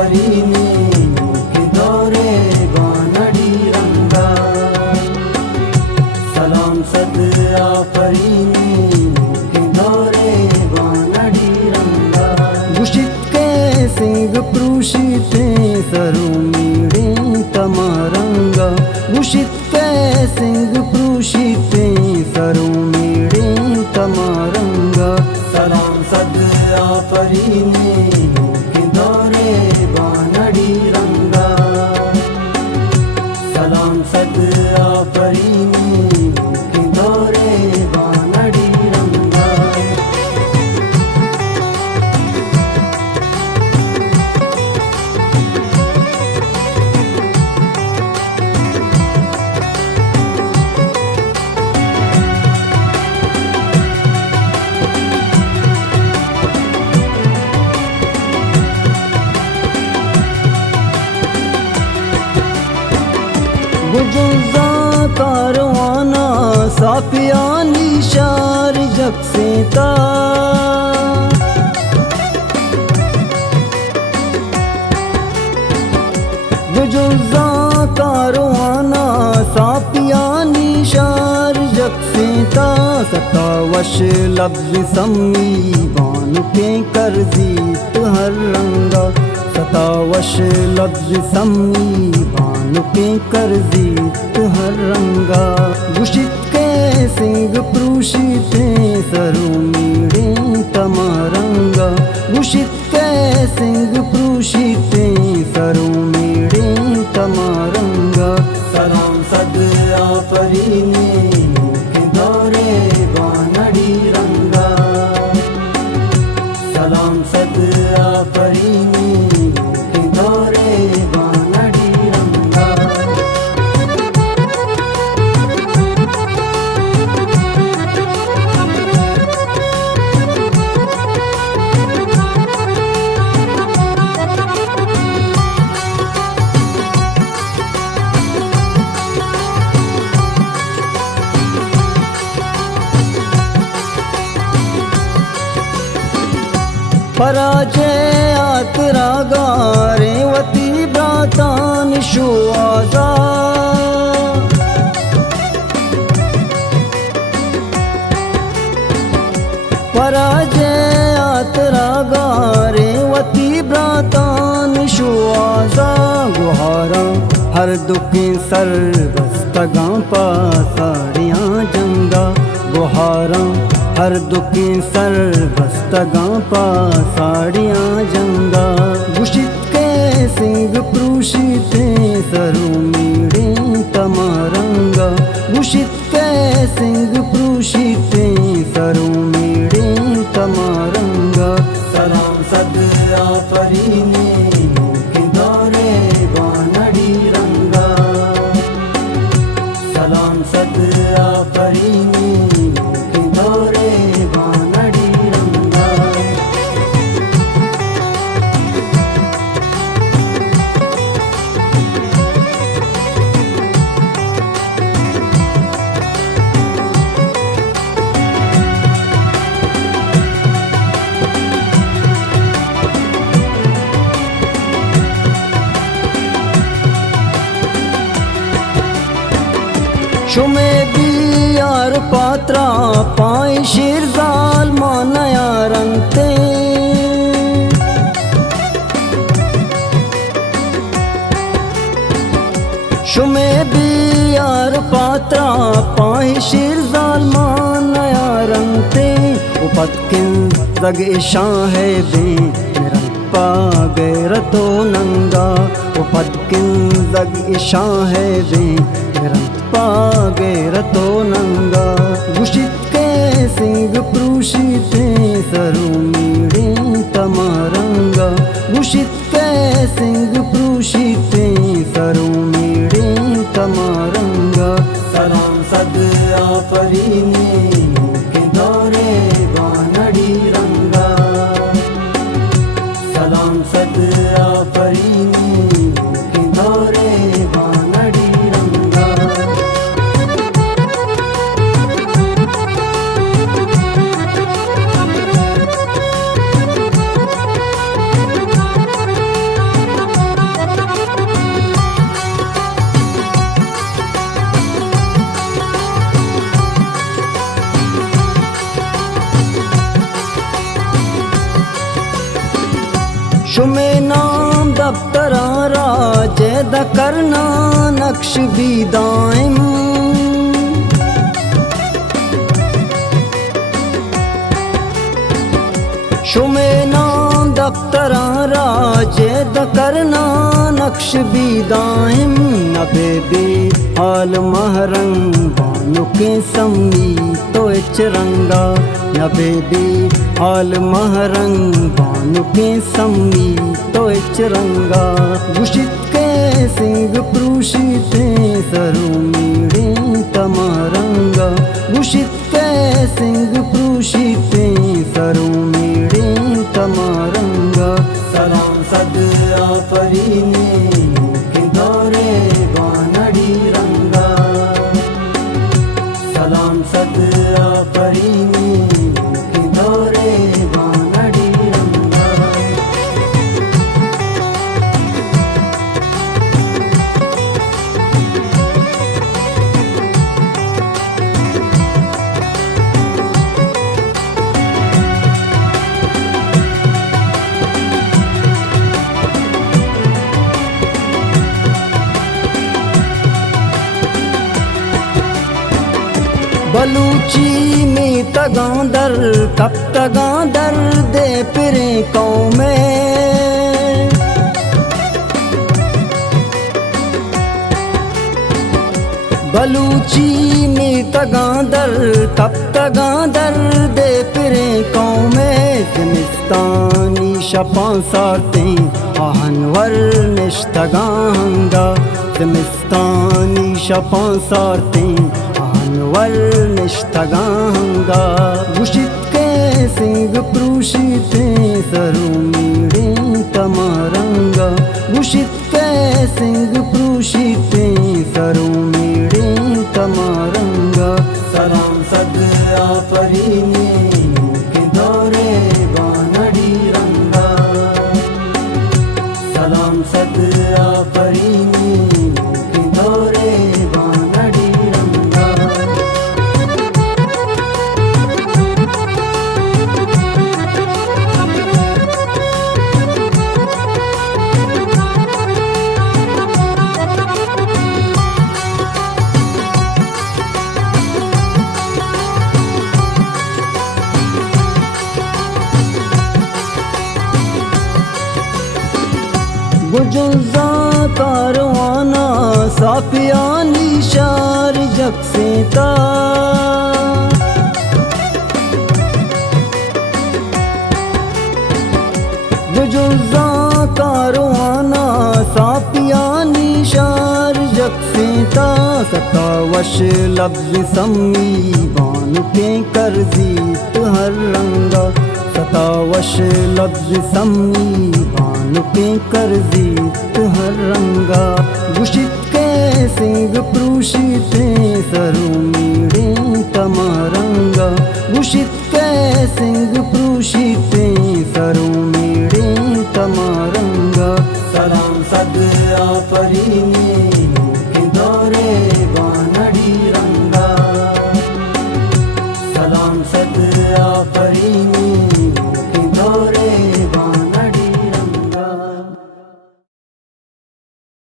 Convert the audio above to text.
आफरीनी दौरे बानड़ी रंगा सलाम सद आफरीनी दौरे बानड़ी रंगा गुशित के सिंग प्रूषिते सरू मीड़े तमारंगा गुशित के सिंग प्रूषिते सरू मीड़े तमारंगा सलाम सद आफरीनी दौरे बानड़ी रंगा सलाम सद आफरीनी दौरे बानड़ी रंगा गुजुज़ा कारवाना साफियानी शार जग से ता गुजुज़ा कारवाना साफियानी शार जग से ता सतावश लफ्ज़ सम्मी बान के कर जीत हर रंगा सतावश लफ्ज़ सम्मी के कर जीत हर रंगा गुशित के सिंग प्रूषिते सरू मीड़े तमारंगा गुशित के सिंग प्रूषिते सरू मीड़े तमारंगा सलाम सद आफरीनी दौरे बानड़ी रंगा सलाम सद आफरीनी दौरे बानड़ी रंगा पराजय आतरागा रेवती ब्रातान शुआजा पराजय आतरागा रेवती ब्रातान शुआजा गुहारा हर दुखी सर बस्तगा पासाड़ियाँ जंगा गुहारा हर दुखी सर बस्तगा पासाड़ियाँ जंगा गुशित के सिंग प्रूषिते सरू मीड़े तमारंगा गुशित के सिंग प्रूषिते सरू मीड़े तमारंगा सलाम सद आफरीनी दौरे बानड़ी रंगा सलाम सद आफरीनी दौरे बानड़ी रंगा शुमे बियार पात्रा पाए शिरजाल मानया रंगते शुमे बियार पात्रा पाए शिरजाल मानया रंगते उपतकिन जग इशां है बे पा गैरतो नंगा उपतकिन जग इशां है बे पा गैरतो नंगा गुशित के सिंग प्रूषिते सरू मीड़े तमारंगा गुशित के सिंग प्रूषिते सरू मीड़े तमारंगा सलाम सद आफरीनी दौरे बानड़ी रंगा सलाम सद आफरीनी दौरे बानड़ी रंगा शुमे नाम दफ्तरारा जैद करना नक्श भी दाइम शुमे नाम दफ्तरारा जैद करना नक्श भी दाइम नबे बे हाल महरंग बानु के सम्मी तो चरंगा नबे बे हाल महरंग बानु के सम्मी तो चरंगा गुशित के सिंग प्रूषिते सरू मीड़े तमारंगा गुशित के सिंग प्रूषिते सरू मीड़े तमारंगा सलाम सद आफरीने के दौरे वानड़ी रंगा सलाम सद आफरीने के दौरे वानड़ी रंगा बलूची में तगांदर कब तगांदर दे फिरे कौमे बलूची में तगांदर कब तगांदर दे फिरे कौमे ज़िमिस्तानी शपा सारते आहनवर निश्तगांगा ज़िमिस्तानी शपा सारते वर निश्तगांगा गुशित के सिंग प्रूषिते सरू मीड़े तमारंगा गुशित के सिंग प्रूषिते सरू मीड़े तमारंगा सलाम सद आफरीने के दौरे वानड़ी रंगा सलाम सद आफरीने के दौरे वानड़ी रंगा गुजुज़ा कारवाना साफियानी शार जग से ता गुजुज़ा कारवाना साफियानी शार जग से ता सतावश लफ्ज़ सम्मी बानु के करजीत हर रंगा सतावश लफ्ज़ सम्मी बानु के करजीत हर रंगा गुशित के सिंग प्रूषिते सरू मीड़े तमारंगा गुशित के सिंग प्रूषिते सरू मीड़े तमारंगा सलाम सद आफरीने